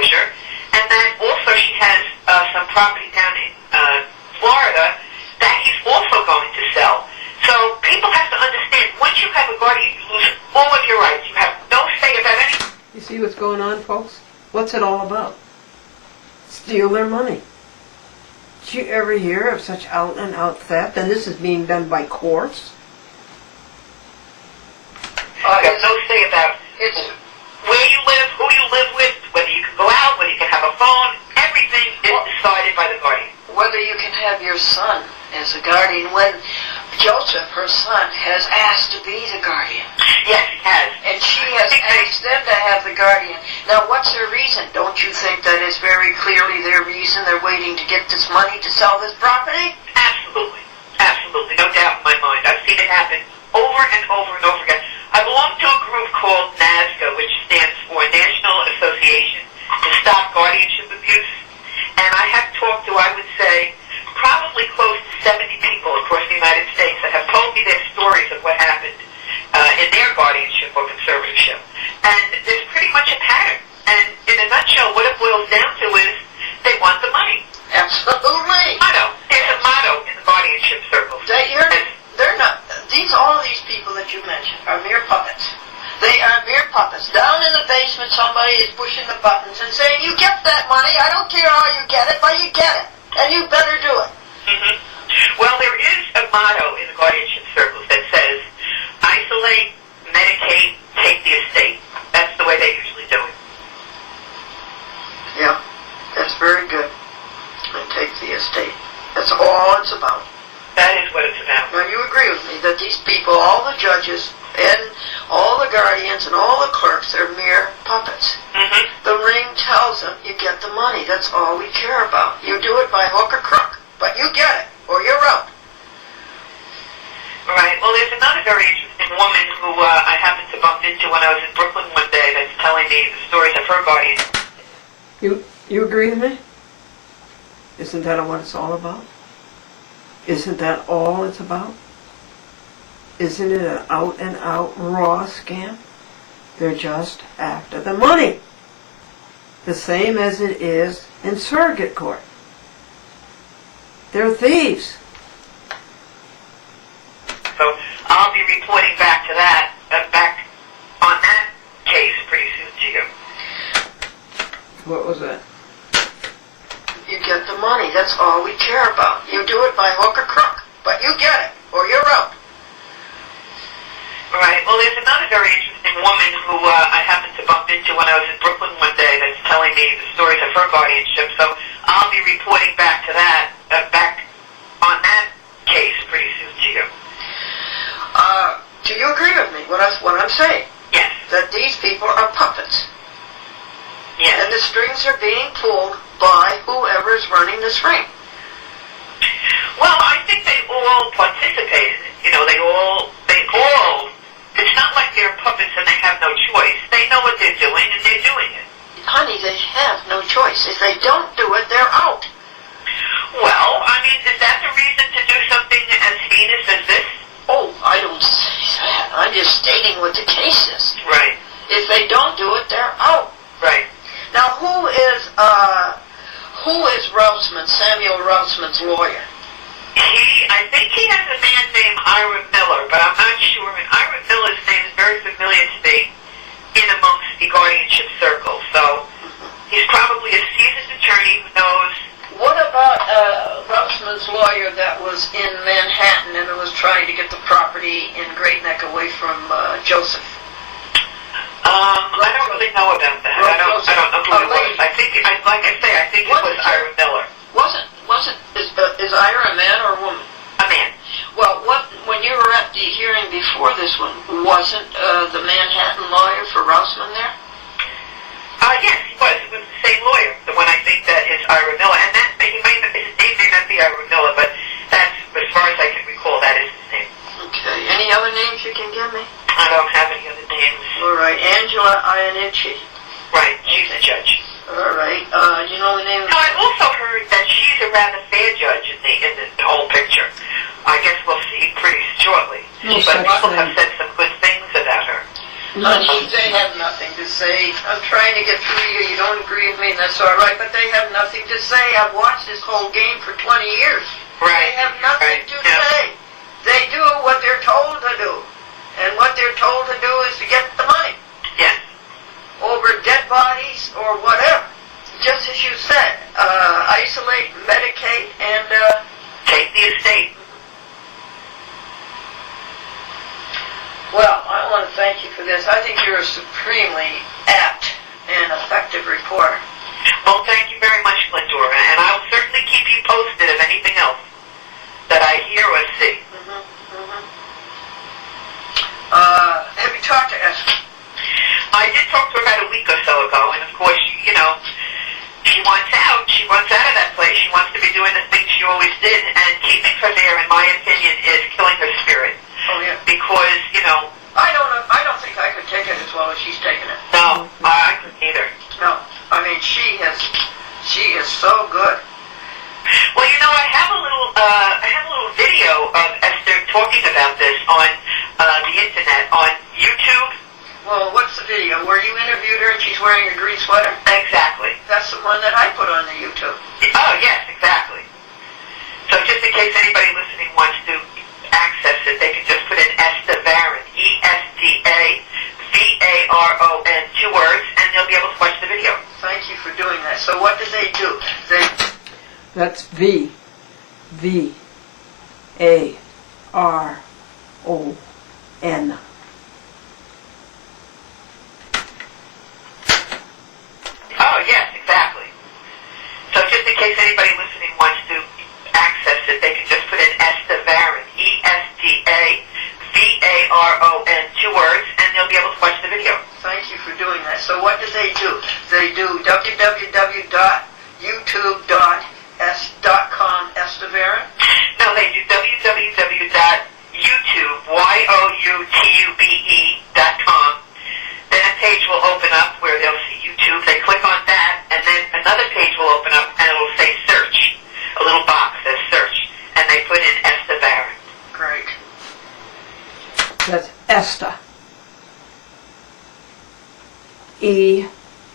foreclosure, and that also she has some property down in Florida that he's also going to sell. So people have to understand, once you have a guardian, you lose all of your rights. You have no say about anything. You see what's going on, folks? What's it all about? Steal their money. Did you ever hear of such out-and-out theft? And this is being done by courts? You have no say about where you live, who you live with, whether you can go out, whether you can have a phone. Everything is decided by the guardian. Whether you can have your son as a guardian when Joseph, her son, has asked to be the guardian. Yes, he has. And she has asked them to have the guardian. Now, what's their reason? Don't you think that is very clearly their reason? They're waiting to get this money to sell this property? Absolutely. Absolutely. No doubt in my mind. I've seen it happen over and over and over again. I belong to a group called NASGA, which stands for National Association to Stop Guardianship Abuse. And I have talked to, I would say, probably close to 70 people across the United States that have told me their stories of what happened in their guardianship or conservatorship. And there's pretty much a pattern. And in a nutshell, what it boils down to is they want the money. Absolutely. Motto. There's a motto in the guardianship circles. They're not. All of these people that you mentioned are mere puppets. They are mere puppets. Down in the basement, somebody is pushing the buttons and saying, "You get that money. I don't care how you get it, but you get it, and you better do it." Mm-hmm. Well, there is a motto in the guardianship circles that says, isolate, medicate, take the estate. That's the way they usually do it. Yeah, that's very good. And take the estate. That's all it's about. That is what it's about. Now, you agree with me that these people, all the judges and all the guardians and all the clerks, they're mere puppets. Mm-hmm. The ring tells them you get the money. That's all we care about. You do it by hook or crook, but you get it, or you're out. Right. Well, there's another very interesting woman who I happened to bump into when I was in Brooklyn one day that's telling me the stories of her guardian. You agree with me? Isn't that what it's all about? Isn't that all it's about? Isn't it an out-and-out raw scam? They're just after the money. The same as it is in surrogate court. They're thieves. So I'll be reporting back to that, back on that case pretty soon to you. What was that? You get the money. That's all we care about. You do it by hook or crook, but you get it, or you're out. Right. Well, there's another very interesting woman who I happened to bump into when I was in Brooklyn one day that's telling me the stories of her guardianship. So I'll be reporting back to that, back on that case pretty soon to you. Do you agree with me, what I'm saying? Yes. That these people are puppets. Yes. And the strings are being pulled by whoever's running this ring. Well, I think they all participated. You know, they all, it's not like they're puppets and they have no choice. They know what they're doing and they're doing it. Honey, they have no choice. If they don't do it, they're out. Well, I mean, is that the reason to do something as heinous as this? Oh, I don't say that. I'm just stating what the case is. Right. If they don't do it, they're out. Right. Now, who is Rouseman, Samuel Rouseman's lawyer? I think he has a man named Ira Miller, but I'm not sure. And Ira Miller's name is very familiar to me in amongst the guardianship circle. So he's probably a seasoned attorney who knows. What about Rouseman's lawyer that was in Manhattan and was trying to get the property in Great Neck away from Joseph? I don't really know about that. I don't know who it was. I think, like I say, I think it was Ira Miller. Is Ira a man or a woman? A man. Well, when you were at the hearing before this one, wasn't the Manhattan lawyer for Rouseman there? Yes, he was. It was the same lawyer. The one I think that is Ira Miller. And that, his name may not be Ira Miller, but that's, as far as I can recall, that is his name. Okay. Any other names you can give me? I don't have any other names. All right. Angela Iannucci. Right. She's a judge. All right. You know the name? No, I've also heard that she's a rather fair judge in the whole picture. I guess we'll see pretty shortly. No but such people thing. have said some good things about her. Honey, they have nothing to say. I'm trying to get through you. You don't agree with me, and that's all right, but they have nothing to say. I've watched this whole game for 20 years. Right. They have nothing to say. They do what they're told to do. And what they're told to do is to get the money. Yes. Over dead bodies or whatever. Just as you said, isolate, medicate, and take the estate. Well, I want to thank you for this. I think you're a supremely apt and effective reporter. Well, thank you very much, Glendora, and I'll certainly keep you posted of anything else that I hear or see. Have you talked to Esther? I did talk to her about a week or so ago, and of course, she wants out. She wants out of that place. She wants to be doing the things she always did, and keeping her there, in my opinion, is killing her spirit. Oh, yeah. Because, I don't know. I don't think I could take it as well as she's taken it. No, I couldn't either. No. I mean, she is so good. Well, I have a little video of Esther talking about this on the internet, on YouTube. Well, what's the video? Where you interviewed her and she's wearing a green sweater? Exactly. That's the one that I put on the YouTube. Oh, yes, exactly. So just in case anybody listening wants to access it, they can just put in Esther Varon, ESTAVARON, 2 words, and they'll be able to watch the video. Thank you for doing that. So what do? That's VVARON. Oh, yes, exactly. So just in case anybody listening wants to access it, they can just put in Esther Varon, ESTAVARON, 2 words, and they'll be able to watch the video. Thank you for doing that. So what do? They do www.youtube.com Esther Varon? No, they do www.youtube.com. Then a page will open up where they'll see YouTube. They click on that, and then another page will open up, and it'll say search. A little box says search, and they put in Esther Varon. Great. That's Esther. E,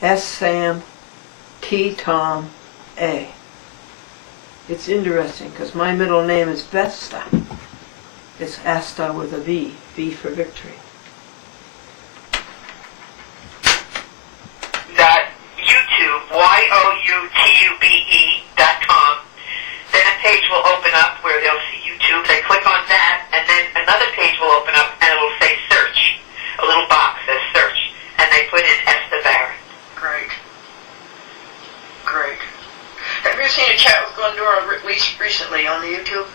S, Sam, T, Tom, A. It's interesting because my middle name is Vesta. It's Asta with a V. V for victory. YouTube, youtube.com. Then a page will open up where they'll see YouTube. They click on that, and then another page will open up, and it'll say search. A little box says search, and they put in Esther Varon. Great. Great. Have you seen a chat with Glendora recently on the YouTube?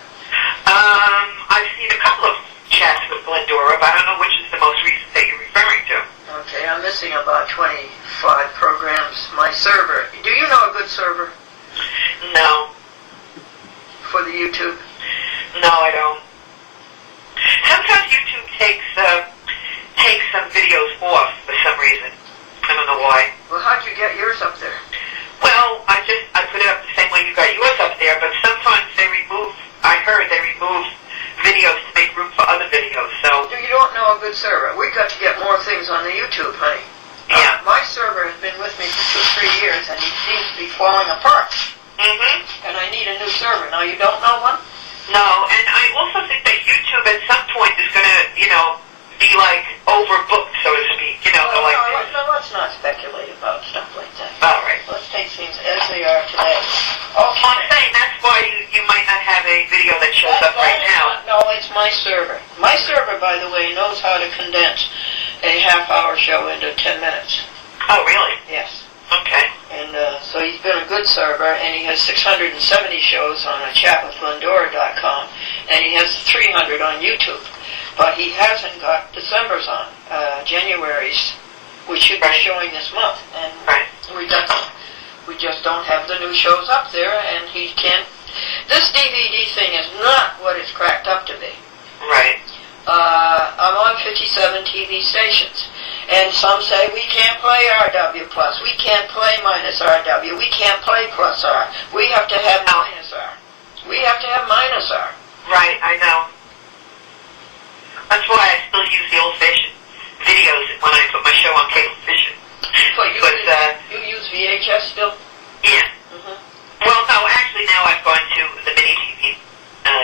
I've seen a couple of chats with Glendora, but I don't know which is the most recent that you're referring to. Okay, I'm missing about 25 programs. My server. Do you know a good server No. for the YouTube? No, I don't. Sometimes YouTube takes some videos off for some reason. I don't know why. Well, how'd you get yours up there? Well, I put it up the same way you got yours up there, but sometimes I heard they remove videos to make room for other videos, so... You don't know a good server. We've got to get more things on the YouTube, honey. Yeah. My server has been with me for 2 or 3 years, and he seems to be falling apart. Mm-hmm. And I need a new server. Now, you don't know one? No, and I also think that YouTube at some point is going to, be like overbooked, so to speak. Let's not speculate about stuff like that. All right. Let's take things as they are today. Well, I'm saying that's why you might not have a video that shows up right now. No, it's my server. My server, by the way, knows how to condense a half-hour show into 10 minutes. Oh, really? Yes. Okay. And so he's been a good server, and he has 670 shows on a chatwithglendora.com, and he has 300 on YouTube. But he hasn't got December's on, January's, which should be showing this month. And right. we just don't have the new shows up there, and he can't. This DVD thing is not what it's cracked up to be. Right. I'm on 57 TV stations, and some say we can't play RW+, we can't play minus RW, we can't play plus R, we have to have minus R. We have to have minus R. Right, I know. That's why I still use the old-fashioned videos when I put my show on Cablevision. But But, you use VHS still? yeah. Mm-hmm. Well, no, actually now I've gone to the mini TV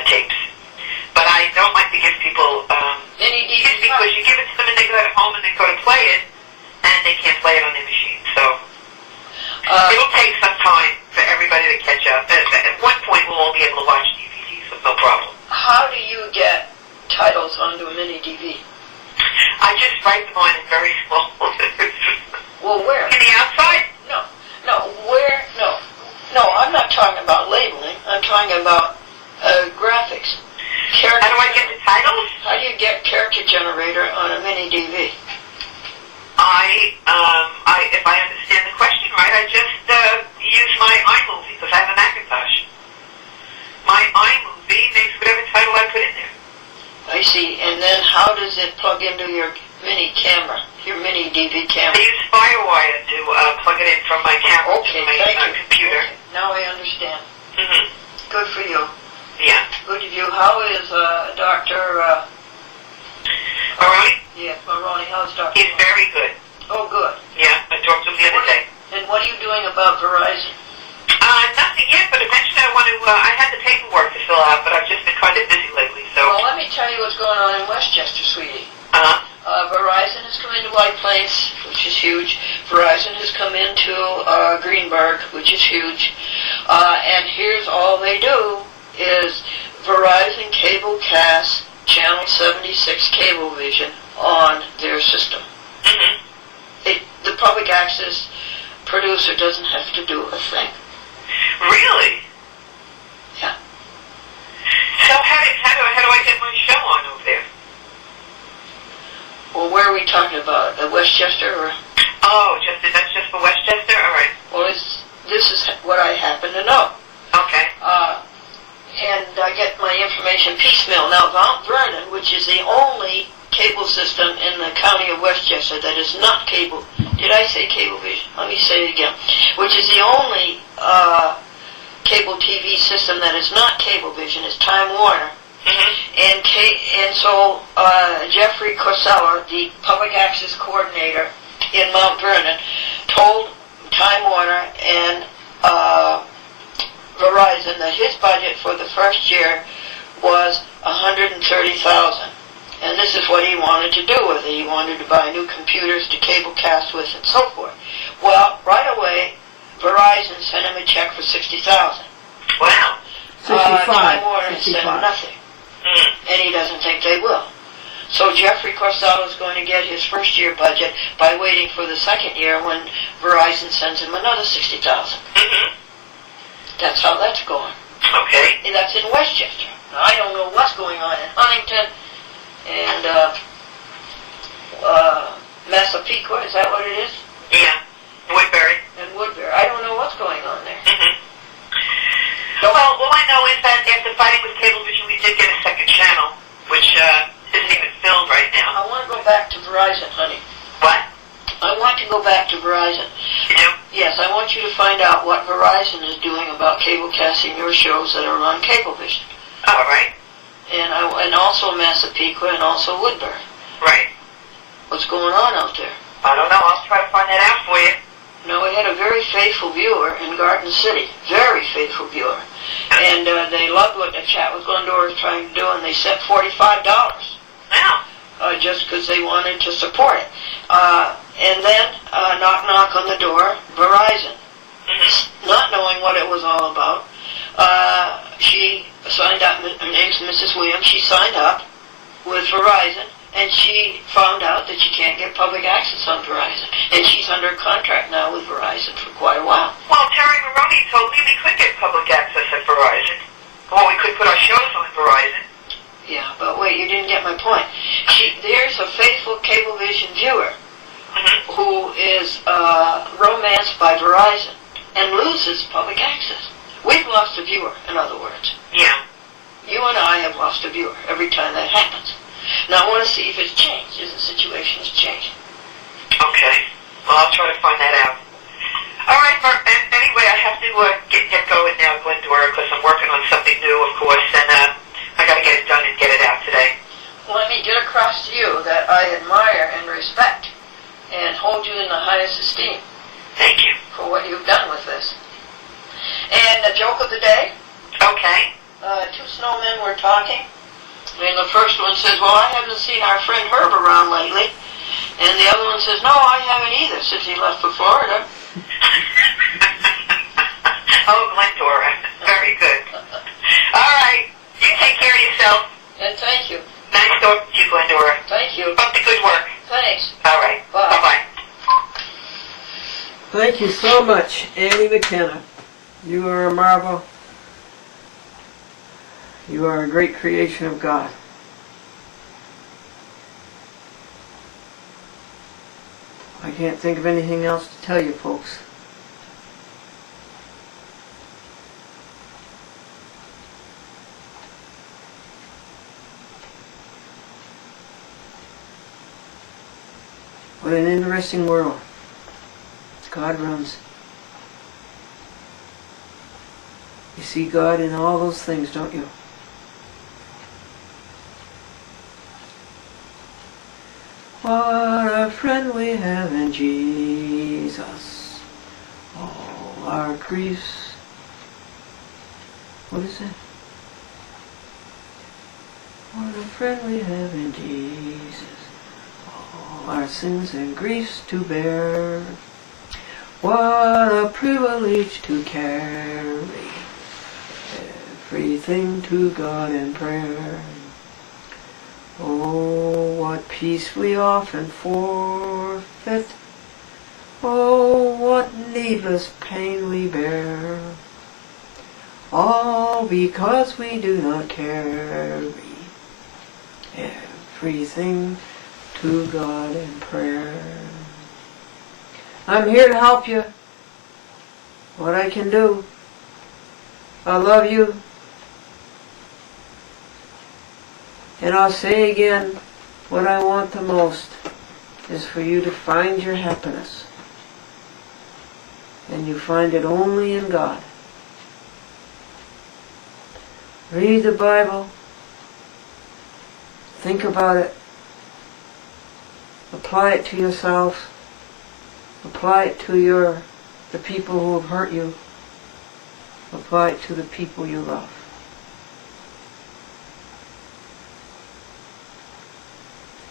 tapes. But I don't like to give people Mini it's DVD? because you give it to them and they go at home and they go to play it, and they can't play it on their machine. So it'll take some time for everybody to catch up. At one point, we'll all be able to watch DVDs with no problem. How do you get titles onto a mini DV? I just write them on in very small letters. Well, where? In the outside? Where? No, I'm not talking about labeling. I'm talking about graphics. How do I get the titles? How do you get character generator on a mini DV? If I understand the question right, I just use my iMovie because I have a Macintosh. My iMovie makes whatever title I put in there. I see. And then how does it plug into your mini camera, your mini DV I camera? use FireWire to plug it in from my camera Okay, to my thank you. computer. Okay, now I understand. Mm-hmm. Good for you. Yeah. Good of you. How is Dr. All right? Yeah, Maroney? How's Dr. He's very good. Oh, good. Yeah, I talked to him the other day. And what are you doing about Verizon? Nothing yet, but eventually I want to, I had the paperwork to fill out, but I've just been kind of busy lately, so. Well, let me tell you what's going on in Westchester, sweetie. Uh-huh. Verizon has come into White Plains, which is huge. Verizon has come into Greenberg, which is huge. And here's all they do is Verizon Cablecast Channel 76 Cablevision on their system. Mm-hmm. The public access producer doesn't have to do a thing. Really? Yeah. So how do I get my show on over there? Well, where are we talking about? Westchester? Or? Oh, that's just for Westchester? All right. Well, this is what I happen to know. Okay. And I get my information piecemeal. Now, Mount Vernon, which is the only cable system in the county of Westchester that is not cable. Did I say Cablevision? Let me say it again. Which is the only cable TV system that is not Cablevision, is Time Warner. Mm-hmm. And so Jeffrey Corsella, the public access coordinator in Mount Vernon, told Time Warner and Verizon that his budget for the first year was $130,000. And this is what he wanted to do with it. He wanted to buy new computers to cablecast with and so forth. Well, right away, Verizon sent him a check for $60,000. Wow. Time Warner 65. sent nothing. Mm. And he doesn't think they will. So Jeffrey Corsella is going to get his first year budget by waiting for the second year when Verizon sends him another $60,000. Mm-hmm. That's how that's going. Okay. And that's in Westchester. Now, I don't know what's going on in Huntington and Massapequa. Is that what it is? Yeah. Woodbury. And Woodbury. I don't know what's going on there. Mm-hmm. Well, all I know is that after fighting with Cablevision, we did get a second channel, which isn't even filled right now. I want to go back to Verizon, honey. What? I want to go back to Verizon. You do? Yes, I want you to find out what Verizon is doing about cablecasting your shows that are on Cablevision. All right. And also Massapequa and also Woodbury. Right. What's going on out there? I don't know. I'll try to find that out for you. No, we had a very faithful viewer in Garden City. Very faithful viewer. And they loved what the chat with Glendora was trying to do, and they sent $45. Wow. Just because they wanted to support it. And then, knock, knock on the door, Verizon. Mm-hmm. Not knowing what it was all about, she signed up, her name's Mrs. Williams, she signed up with Verizon, and she found out that you can't get public access on Verizon. And she's under contract now with Verizon for quite a while. Well, Terry Maroney told me we could get public access at Verizon. Or we could put our shows on Verizon. Yeah, but wait, you didn't get my point. There's a faithful Cablevision viewer Mm-hmm. who is romanced by Verizon and loses public access. We've lost a viewer, in other words. Yeah. You and I have lost a viewer every time that happens. Now, I want to see if it's changed. Is the situation changing? Okay. Well, I'll try to find that out. All right, anyway, I have to get going now, Glendora, because I'm working on something new, of course, and I got to get it done and get it out today. let me get across to you that I admire and respect and hold you in the highest esteem. Thank you. For what you've done with this. And the joke of the day, Okay. two snowmen were talking, and the first one says, well, I haven't seen our friend Herb around lately. And the other one says, no, I haven't either since he left for Florida. Oh, Glendora. Very good. All right. You take care of yourself. And thank you. Nice talking to you, Glendora. Thank you. Up to good work. Thanks. All right. Bye. Bye-bye. Thank you so much, Annie McKenna. You are a marvel. You are a great creation of God. I can't think of anything else to tell you folks. What an interesting world God runs. You see God in all those things, don't you? What a friend we have in Jesus. All our griefs. What is it? What a friend we have in Jesus. All our sins and griefs to bear. What a privilege to carry everything to God in prayer. Oh, what peace we often forfeit. Oh, what needless pain we bear. All because we do not carry everything to God in prayer. I'm here to help you. What I can do. I love you. And I'll say again, what I want the most is for you to find your happiness. And you find it only in God. Read the Bible. Think about it. Apply it to yourself. Apply it to the people who have hurt you. Apply it to the people you love.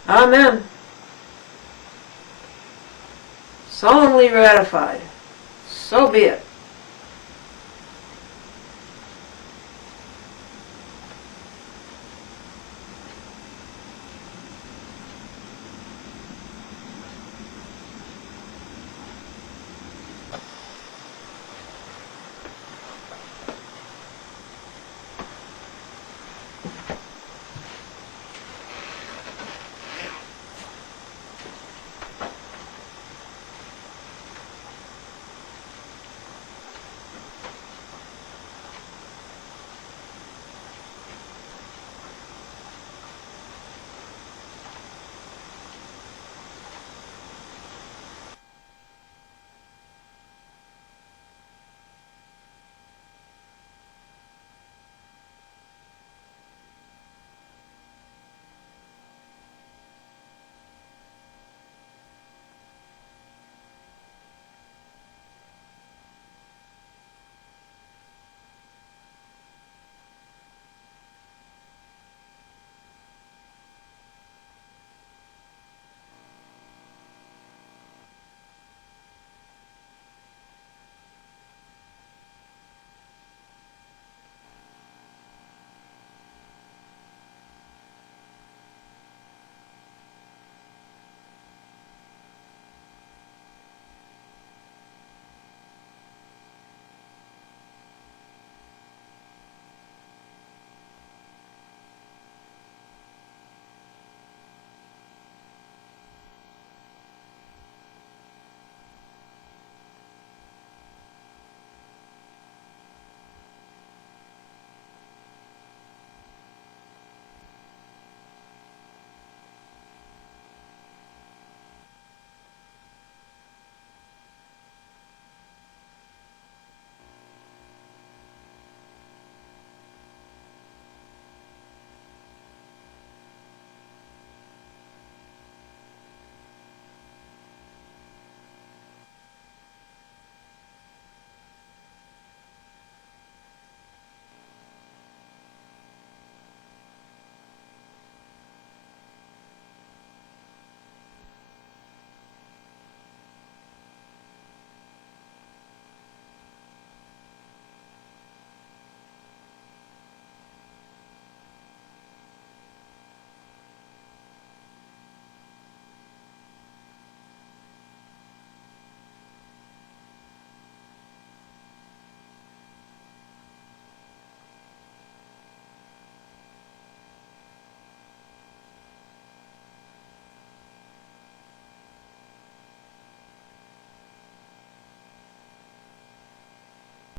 Amen. Solemnly ratified. So be it.